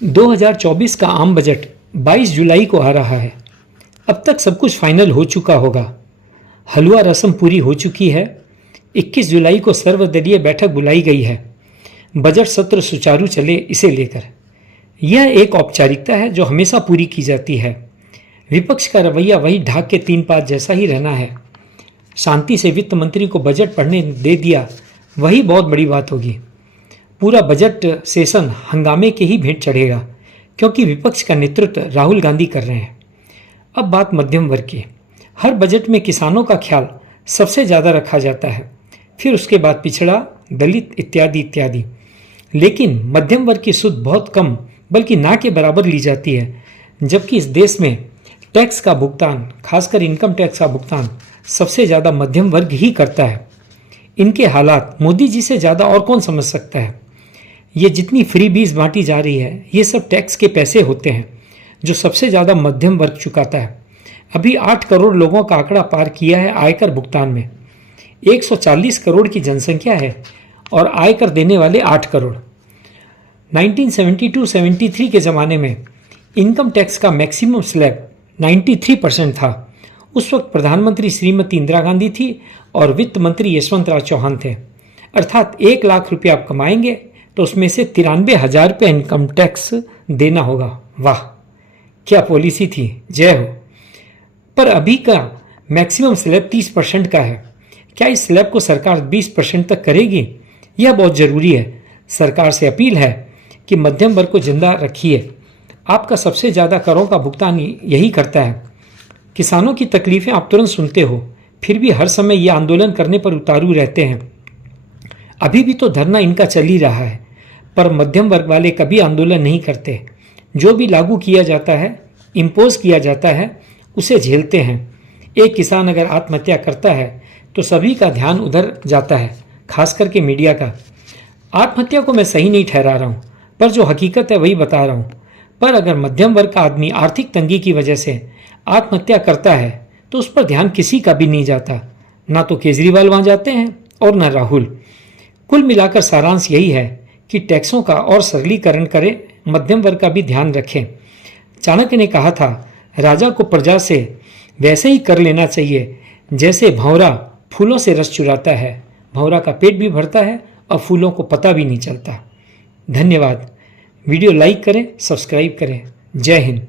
2024 का आम बजट 22 जुलाई को आ रहा है। अब तक सब कुछ फाइनल हो चुका होगा। हलवा रस्म पूरी हो चुकी है। 21 जुलाई को सर्वदलीय बैठक बुलाई गई है। बजट सत्र सुचारू चले इसे लेकर यह एक औपचारिकता है जो हमेशा पूरी की जाती है। विपक्ष का रवैया वही ढाक के 3 पात जैसा ही रहना है। शांति से वित्त मंत्री को बजट पढ़ने दे दिया, वही बहुत बड़ी बात होगी। पूरा बजट सेशन हंगामे के ही भेंट चढ़ेगा, क्योंकि विपक्ष का नेतृत्व राहुल गांधी कर रहे हैं। अब बात मध्यम वर्ग की। हर बजट में किसानों का ख्याल सबसे ज़्यादा रखा जाता है, फिर उसके बाद पिछड़ा, दलित इत्यादि इत्यादि। लेकिन मध्यम वर्ग की सुध बहुत कम बल्कि ना के बराबर ली जाती है, जबकि इस देश में टैक्स का भुगतान, खासकर इनकम टैक्स का भुगतान सबसे ज़्यादा मध्यम वर्ग ही करता है। इनके हालात मोदी जी से ज़्यादा और कौन समझ सकता है। ये जितनी फ्री बीज बांटी जा रही है, ये सब टैक्स के पैसे होते हैं जो सबसे ज़्यादा मध्यम वर्ग चुकाता है। अभी 8 करोड़ लोगों का आंकड़ा पार किया है आयकर भुगतान में। 140 करोड़ की जनसंख्या है और आयकर देने वाले 8 करोड़। 1972-73 के ज़माने में इनकम टैक्स का मैक्सिमम स्लैब 93% था। उस वक्त प्रधानमंत्री श्रीमती इंदिरा गांधी थी और वित्त मंत्री यशवंत राव चौहान थे। अर्थात 1 लाख रुपये आप कमाएंगे तो उसमें से 93,000 रुपये इनकम टैक्स देना होगा। वाह, क्या पॉलिसी थी, जय हो। पर अभी का मैक्सिमम स्लैब 30% का है। क्या इस स्लैब को सरकार 20% तक करेगी? यह बहुत ज़रूरी है। सरकार से अपील है कि मध्यम वर्ग को जिंदा रखिए। आपका सबसे ज़्यादा करों का भुगतान यही करता है। किसानों की तकलीफ़ें आप तुरंत सुनते हो, फिर भी हर समय ये आंदोलन करने पर उतारू रहते हैं। अभी भी तो धरना इनका चल ही रहा है, पर मध्यम वर्ग वाले कभी आंदोलन नहीं करते। जो भी लागू किया जाता है, इम्पोज किया जाता है, उसे झेलते हैं। एक किसान अगर आत्महत्या करता है तो सभी का ध्यान उधर जाता है, खास करके मीडिया का। आत्महत्या को मैं सही नहीं ठहरा रहा हूँ, पर जो हकीकत है वही बता रहा हूँ। पर अगर मध्यम वर्ग का आदमी आर्थिक तंगी की वजह से आत्महत्या करता है तो उस पर ध्यान किसी का भी नहीं जाता। ना तो केजरीवाल वहाँ जाते हैं और ना राहुल। कुल मिलाकर सारांश यही है कि टैक्सों का और सरलीकरण करें, मध्यम वर्ग का भी ध्यान रखें। चाणक्य ने कहा था, राजा को प्रजा से वैसे ही कर लेना चाहिए जैसे भंवरा फूलों से रस चुराता है। भंवरा का पेट भी भरता है और फूलों को पता भी नहीं चलता। धन्यवाद। वीडियो लाइक करें, सब्सक्राइब करें। जय हिंद।